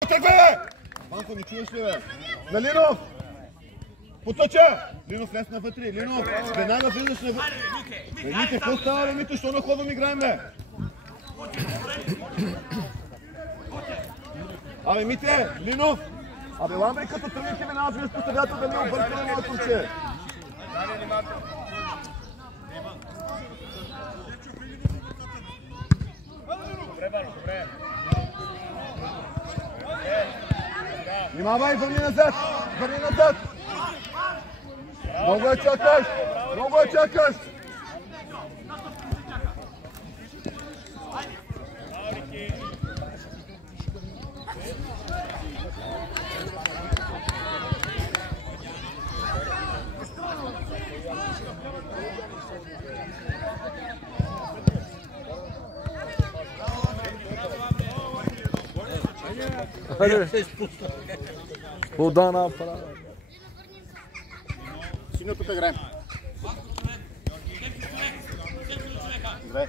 Тръгвай, бе! Банко, не чуеш ли, бе? На Линов! Потъча! Линов, лес навътре. Линов, веднага влизаш навътре. Мите, какво става, бе, Мите? Що на ходом играем, бе? Абе, Мите, Линов! Абе, Ламбри, като тръгнете ме на вие по средата да ми объркаме моето момче. Внимавай, върни назад! Върни назад! Много я чакаш! Много я чакаш! Вода на апарат. Сильно тук играем. Добре.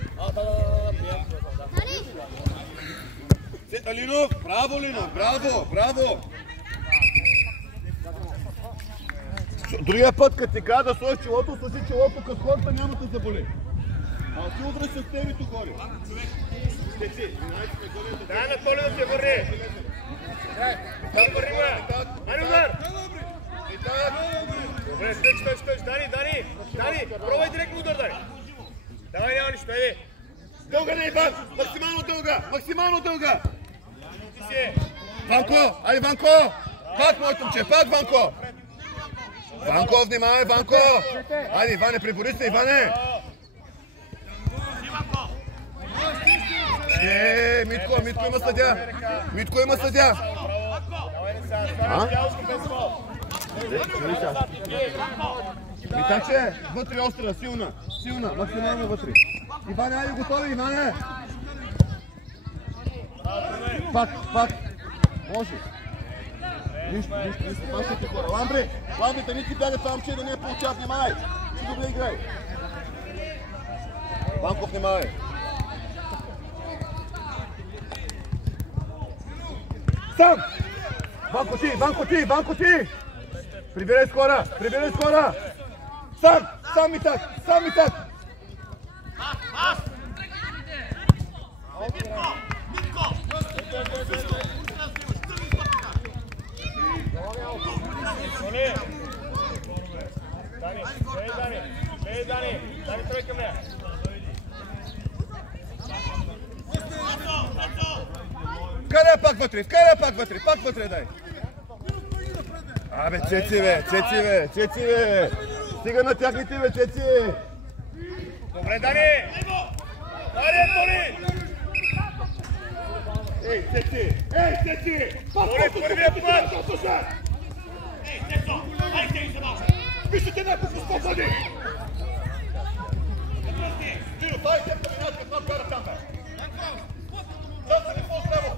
Линов! Браво, Линов! Браво! Браво! Другия път, като ти кажа да сложиш челото, сложи челото, като хората няма да заболи. А ти удръж с тебето горе. Дай на Коли да се върне! Дай върни ме! Дай удар! Добре, стъч! Дани! Пробвай директно удар, Дани! Давай, няма нищо, айде! Дълга на Иван! Максимално дълга! Ванко! Айде, Ванко! Пак, моето момче, пак, Ванко! Ванко, внимавай, Ванко! Айде, Иване, прибори се, Иване! Митко има съдя! Митко има съдя! Митаче, вътре остра, силна, максимално вътре. Иване, айде готови, Иване! Пак, може. Нищо, пашете хора. Ламбри, не ти даде това момче да не е получава, внимавай! Си добре играй! Банков, внимавай! Сам! Банко ти! Прибирай скора! Сам Митак! Дани, тройка ме! Вкарай пак вътре, дай! Абе, Цеци, бе! Стига на тяхните, бе, Цеци! Добре, Дани! Толи! Ей, Цеци! Толи, първия път! Вижте някакво споходи! Дино, дай теб минат, какво кара там, бе! Там се не по-здраво!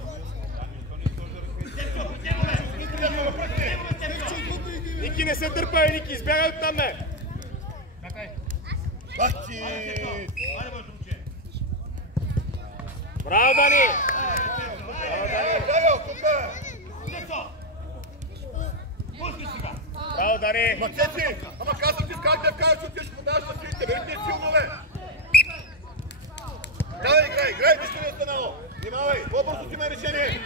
Ники, не се дърпай, Ники, избягай от там, бе! Бахти! Браво, Дани! Браво, Дани! Ма, Цеци! Ама казвам ти как да вкараш, че ти ще подаваш на силите, бе, ти е силно, бе! Давай, играй, нищо не е останало! Внимавай, по-бързо си ме решение!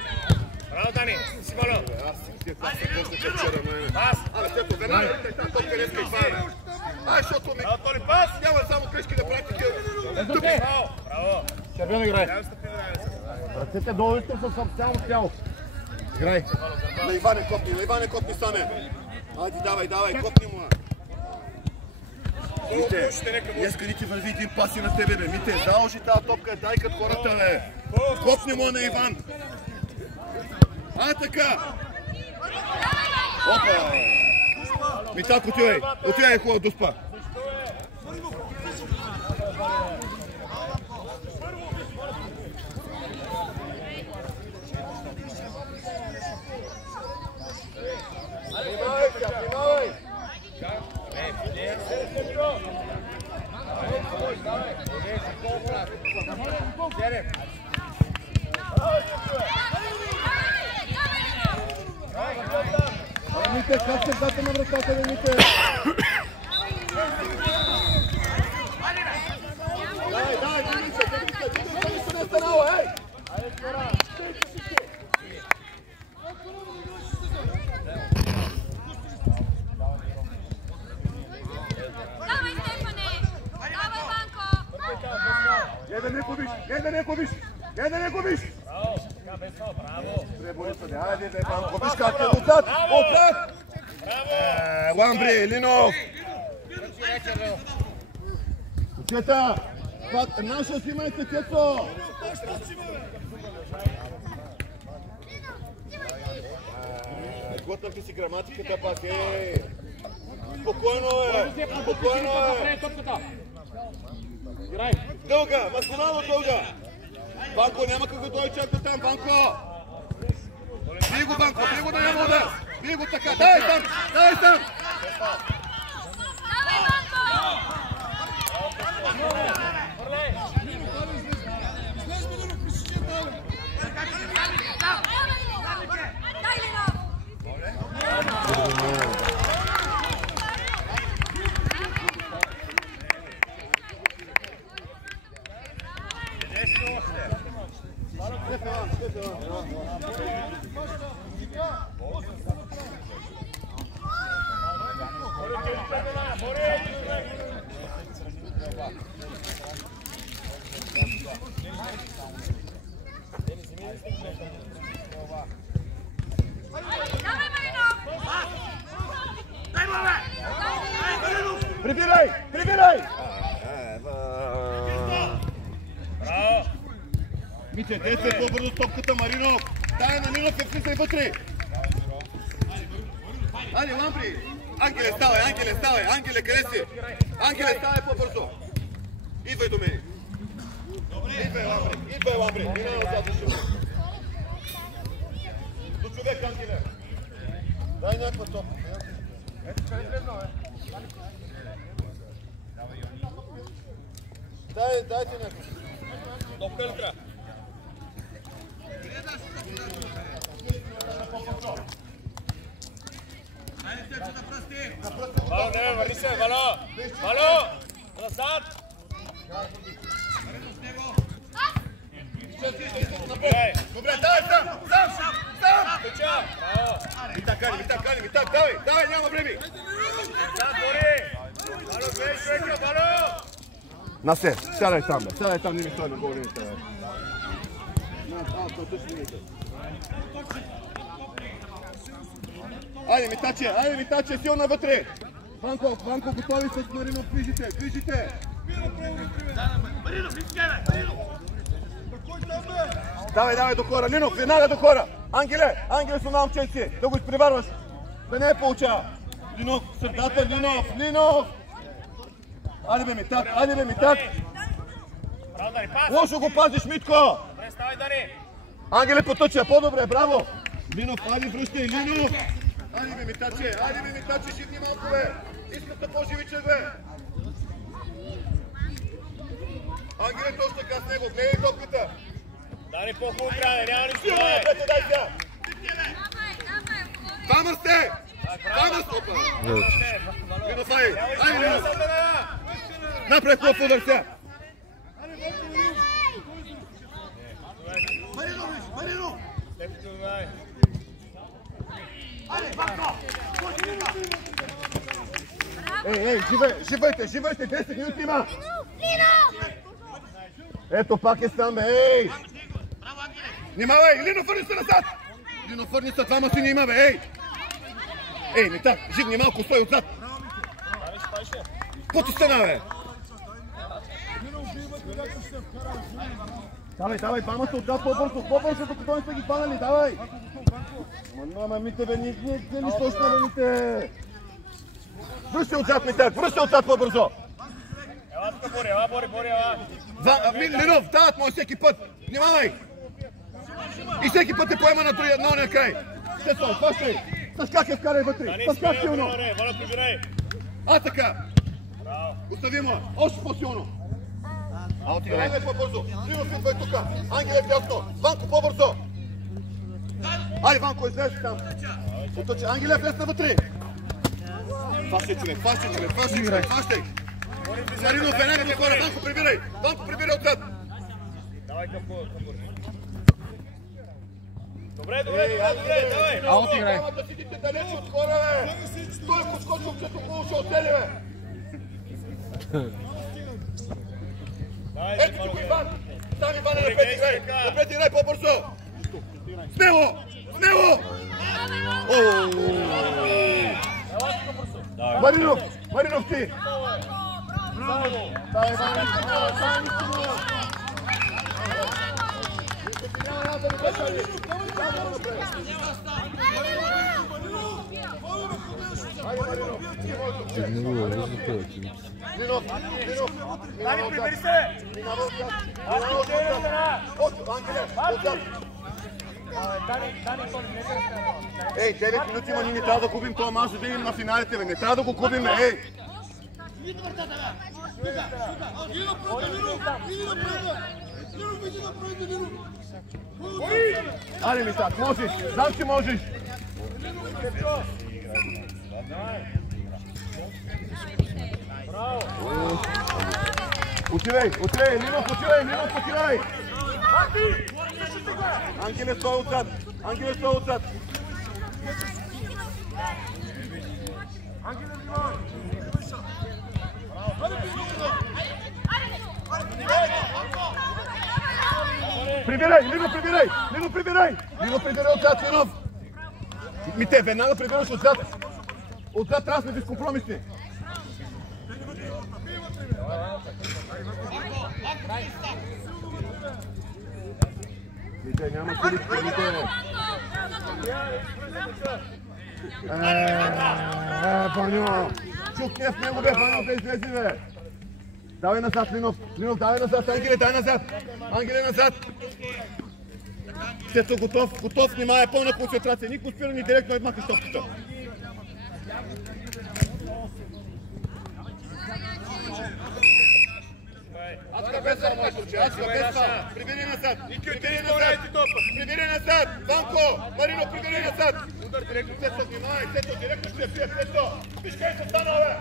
Браво, Дани! Си върна! Аз си тия това се почна вчера, ме. Пас! Абе, Цецо, веднага, тази топка днеска и пае! Ай, защото ми... Браво, Толи, пас! Няма само кръшки да прави такива! Браво! Червено играй! Ръцете долу искам съм цяло! Играй! На Иване копни саме! Айде, давай, копни му! Мите, днеска ни ти върви един паси на тебе, бе! Мите, заложи тази топка, дай като хората, бе! Копни му на Иван! Така! Опа! Митак, отивай, хубаво, доспа! Внимавай! Елените, как се дате на вратата, Елените? Дай, Деница, не станало, ей! Давай, Стефане! Давай, Банко! Гледай да не губиш! Айде, Банко, виж как е отзад! Ламбри, Линов! Момчета, наша си имайте, Кецо! Готвам ти си граматиката пак, Спокойно е! Дълга, максимално дълга! Банко, няма как да дойде чак до там, Банко! Бий го, Банко, бий го да няма удар! Бий го така, дай там! Давай, Банко! Дай, Линов! Прибирай! Мите, дете по-бързо с топката, Маринов! Дай на Нинов, влизай вътре! Айде, Ламбри! Ангеле, ставай! Ангеле, къде си? Ангеле, ставай по-бързо! Идвай до мен! Идвай, Ламбри! Минай назад, до човек, Ангеле! Дай някаква топка. Ето, къде влезнал, Дайте някаква. Топка ли трябва? Вало, не, върни се, Вало! Вало! Назад! Добре, давай сам! Печа! Браво! Митак, давай, няма време! Назад, Бори! Вало, бей човека, Вало! Насе, сядай там, не ми стои на говорените. Айде, Митаче, силна вътре! Банко, готови с Маринов, движите! Давай до хора, Линов, веднага до хора! Ангеле, с една момченци, да го изпреварваш, да не получава! Линов, сърдата, Линов! Айде бе, Митак! Лошо го пазиш, Митко! Ставай, Дани! Ангеле потъча, по-добре, браво! Линов, айде връщай, Линов! Айде бе, Митаче, живни малко, бе! Искате по-живичък, бе! Ангеле, точно така с него, гледай топката! Дани, по-хубаво трябва, няма нищо, Силно, дай! Петя, дай сега! Двама сте! Линов, айде, Линов! Напред, по-фудър сега! Маринов! Ей, живейте, 10 минути има! Ето пак е сам, ей! Внимавай, Линов, върни се назад! Двама си не има, бе, ей! Ей, не так, живни малко, стой отзад! Каквото стана, бе? Давай, двама се отзад по-бързо, докато не са ги хванали, давай! Ама мите, бе, не ли точно, бе, мите! Връщай отзад по-бързо! Ела тук, Бори, ела! Линов, дават му всеки път! Внимавай! И всеки път те поема на ония край! Стефан, хващай! С как я вкарай вътре! С как силно! Вало, прибирай! Така! Остави му! Още по-силно! Ангеле по-бързо! Линов, идвай тука! Ангеле дясно! Ванко, по-бързо! Айде, Ванко, излез там! Оточи, Ангеле, влезна вътре! Фащай, човек, фащай! Маринов, веднага до хора, Банко прибирай отзад! Давай към Добре, давай! Аут играй! Няма да сидите далеч от хора, бе! Той подскочи момчето хубаво, ще оцели, бе! Ето тук Иван! Там Иван е напред играй по-бързо! Смело! Маринов ти! Дани, прибери се! Ей, 9 минути има, ние не трябва да губим това мач, за да идем на финалите, бе. Не трябва да го губим, ей! Айде, Мисак, можеш! Знам, че можеш! Отивай! Линов, отивай! Ангеле, стой отзад! Прибирай! Линов, прибирай отзад, Линов! Мите, веднага прибираш отзад! Отзад трябва да сме безкомпромисни! Мите, няма силичка, Мите! Паньо! Чук не в него, бе, Паньо, да излези, бе! Давай назад, Линов, давай назад, Ангеле, дай назад! Ангеле, назад! Сето готов, внимай, пълна концентрация, никой спира ни директно махаш топката. Аска беса, прибери назад! Прибери назад! Банко! Марино, прибери назад! Удар директно, Сето, внимай! Сето, директно ще пие, Сето! Виж къде се стана, бе!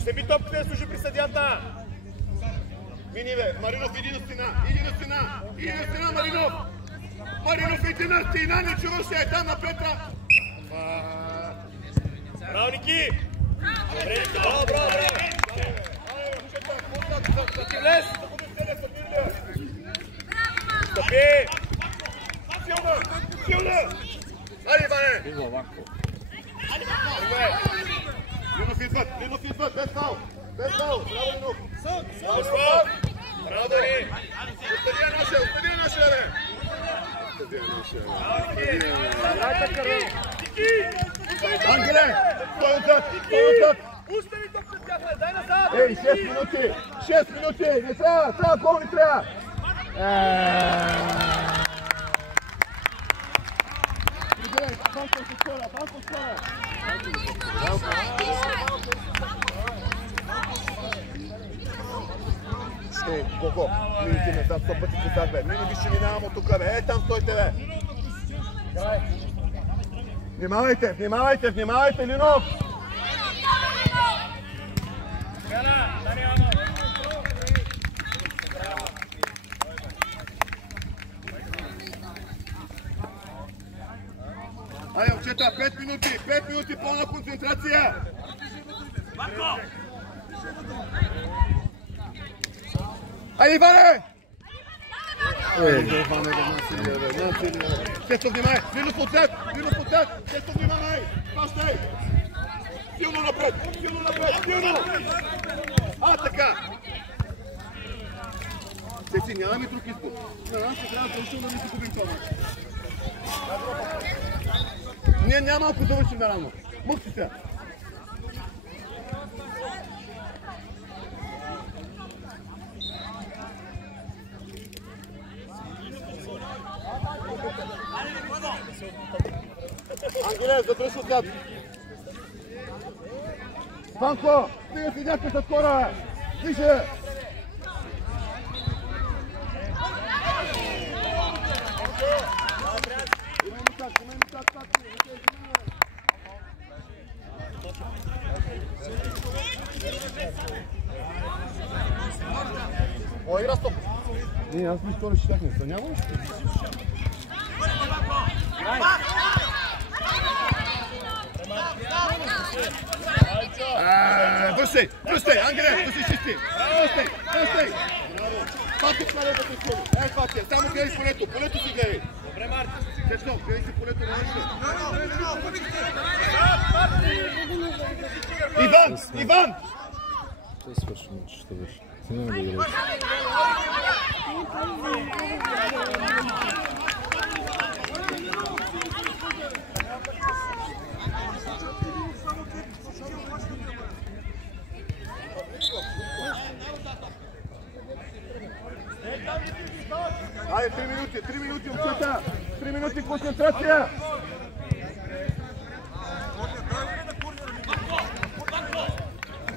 Ще би топката да служи при съдията! Мини, бе! Маринов, иди на стена, Маринов! Маринов, иди на стена, не чуваш се, е там на Петра! Браво, Ники! Браво! Влез! Стъпи! Силна! Айде, Иване! Линов идват, без фал! Браво, Линов! Браво, Дани! Остави нашия, бе! Ангеле! Стой отзад! Остави топката тяхме, дай назад! Ей, 6 минути! Не трябва, гол не трябва! Банко скора! Ей, Гого, минути не знам 100 пъти казах, бе. Мини виж, че минавам от тук, бе. Ей, там стойте, бе. Внимавайте, Линов! Айде, момчета, 5 минути, пълна концентрация! Марко! Айде, Иване! Иване, насилие. Сето, внимай! Линов отзад! Сето, внимай! Пащай! Силно напред! Така! Цеци, нямаме друг избор. На нас ще трябва да не си губим това. Ние няма ако завършим нарано. Мъкси се! Ангеле, задръж отзад! Банко, стига си някакъв скоро! Више! аз ми скоро щях, не съм, няма ли? Връщай, връщай, Ангеле, да си чисти! Връщай, връщай! Пати в малето си скоро! Пати, само гледай полето, полето си гледай! Добре, Марти! Чешко, гледай си полето, не Иван! Иван! Ще свършим, ще вършим. Няма да играеш. Айде, 3 минути, момчета! 3 минути концентрация!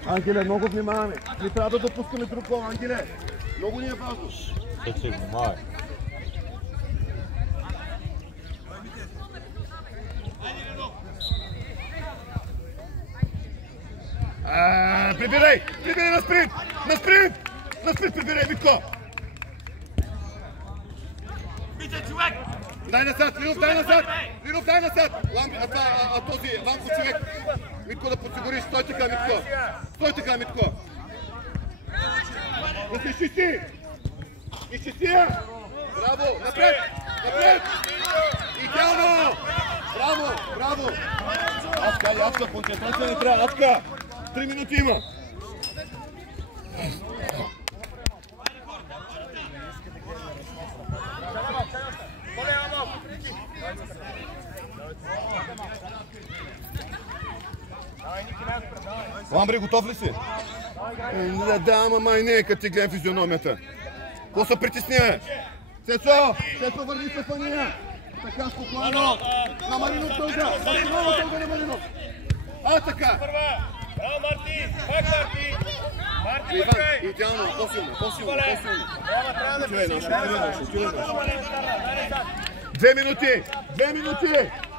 Ангеле, много внимаваме! Не трябва да допускаме друг гол, Ангеле! Много ни е важно! Ще се внимавай. Прибирай! Прибирай на спринт! На спринт! На спринт прибирай, Митко! Дай назад, Линов, дай назад! Линов, дай назад! Този Ванко човек! Митко да подсигуриш, стой така, Митко! Стой така, Митко! Да се изчисти! Изчисти я! Браво! Напред! Напред! Идеално! Браво! Браво! Аска, концентрация не трябва, Аска! 3 минути има! Ламбри, готов ли си? Да, ама май не е, като ти гледам физиономията. Какво се притеснява? Цецо, върни се в ания. Така, спокойно. На Маринов дълга. Максимално дълга на Маринов. Така. Браво, Марти! Пак Марти! Марти, Иван, бъкай! идеално, по-силно. Отивай наш.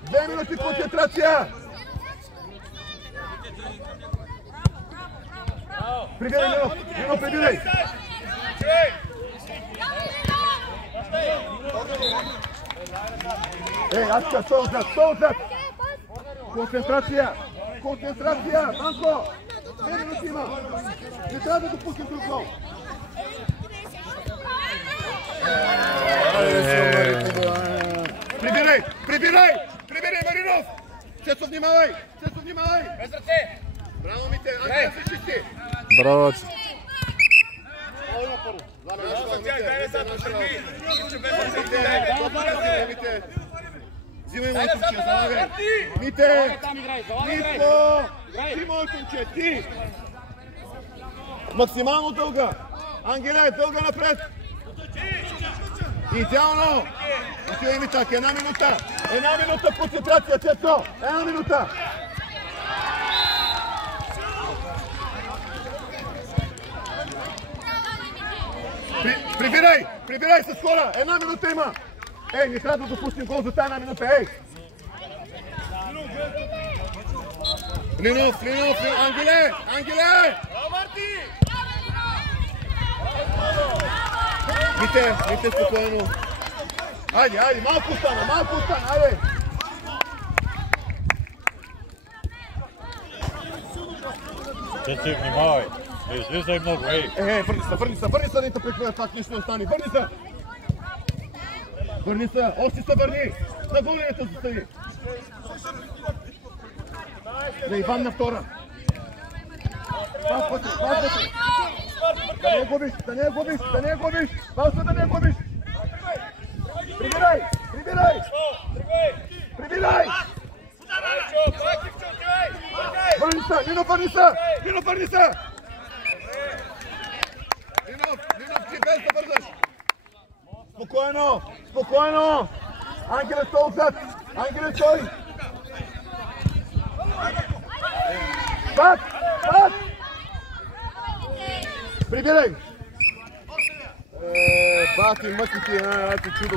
2 минути концентрация. Прибирай, Линов, прибирай! Аска, стой отзад! Концентрация! Банко! 2 минути има! Не трябва да допускам друг гол! Прибирай, Маринов! Цецо, внимавай! Без ръце! Браво, Мите! Ангел се чисти! Браво! Взимай моето момче, залагай! Мите! Митко! Ти моето момче, ти! Максимално дълга! Ангеле, дълга напред! Идеално! Отивай ми так, 1 минута! 1 минута концентрация, Цецо! 1 минута! Прибирай с хора! 1 минута има! Не трябва да допустим гол за тази 1 минута, Линов, Ангеле! Браво, Марти! Мите, спокойно! Айде, малко остана, айде! Ще се внимавай. Не излизай много, Върни се, да не те прекъсват, пак нищо не остане. Върни се, още се върни. На голията застави. За Иван на втора. Пас вътре. Да не я губиш. Пауса да не я губиш. Прибирай. Върни се, Линов, върни се. Линов, ти без да бързаш! Спокойно! Ангеле, стой отзад! Пак! Прибирай! Бати, мъките, чудо!